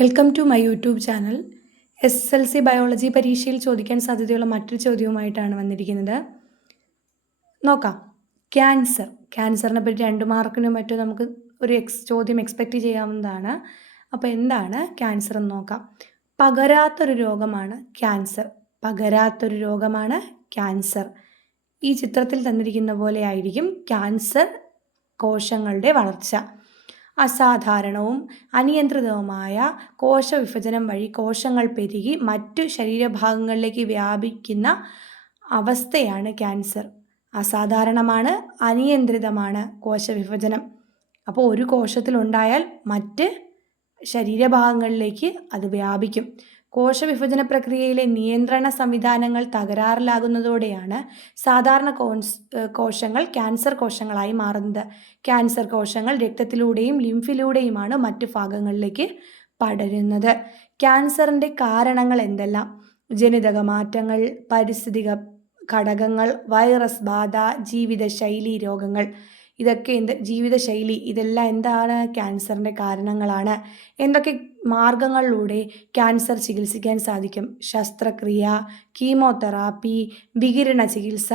Welcome to my YouTube channel. SSLC biology പരീക്ഷയിൽ ചോദിക്കാൻ സാധ്യതയുള്ള മറ്റൊരു ചോദ്യവുമായിട്ടാണ് വന്നിരിക്കുന്നത്. നോക്കാം. ക്യാൻസറിനെ പറ്റി 2 മാർക്കിനും മറ്റും നമുക്ക് ഒരു ചോദ്യം എക്സ്പെക്റ്റ് ചെയ്യാവുന്നതാണ്. അപ്പോൾ എന്താണ് ക്യാൻസർ എന്ന് നോക്കാം. പകരാത്തൊരു രോഗമാണ് ക്യാൻസർ. ഈ ചിത്രത്തിൽ തന്നിരിക്കുന്ന പോലെ ആയിരിക്കും ക്യാൻസർ കോശങ്ങളുടെ വളർച്ച. അസാധാരണവും അനിയന്ത്രിതവുമായ കോശവിഭജനം വഴി കോശങ്ങൾ പെരുകി മറ്റു ശരീരഭാഗങ്ങളിലേക്ക് വ്യാപിക്കുന്ന അവസ്ഥയാണ് ക്യാൻസർ. അസാധാരണമാണ്, അനിയന്ത്രിതമാണ് കോശവിഭജനം. അപ്പോൾ ഒരു കോശത്തിലുണ്ടായാൽ മറ്റ് ശരീരഭാഗങ്ങളിലേക്ക് അത് വ്യാപിക്കും. കോശവിഭജന പ്രക്രിയയിലെ നിയന്ത്രണ സംവിധാനങ്ങൾ തകരാറിലാകുന്നതോടെയാണ് സാധാരണ കോശങ്ങൾ ക്യാൻസർ കോശങ്ങളായി മാറുന്നത്. ക്യാൻസർ കോശങ്ങൾ രക്തത്തിലൂടെയും ലിംഫിലൂടെയുമാണ് മറ്റു ഭാഗങ്ങളിലേക്ക് പടരുന്നത്. ക്യാൻസറിൻ്റെ കാരണങ്ങൾ എന്തെല്ലാം? ജനിതക മാറ്റങ്ങൾ, പാരിസ്ഥിതിക ഘടകങ്ങൾ, വൈറസ് ബാധ, ജീവിതശൈലി രോഗങ്ങൾ. ഇതൊക്കെ ജീവിതശൈലി ഇതെല്ലാം എന്താണ്? ക്യാൻസറിൻ്റെ കാരണങ്ങളാണ്. എന്തൊക്കെ മാർഗങ്ങളിലൂടെ ക്യാൻസർ ചികിത്സിക്കാൻ സാധിക്കും? ശസ്ത്രക്രിയ, കീമോതെറാപ്പി, വികിരണ ചികിത്സ,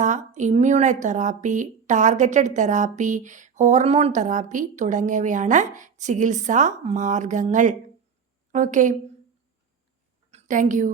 immunotherapy, targeted therapy, hormone therapy തുടങ്ങിയവയാണ് ചികിത്സാ മാർഗങ്ങൾ. Okay, thank you.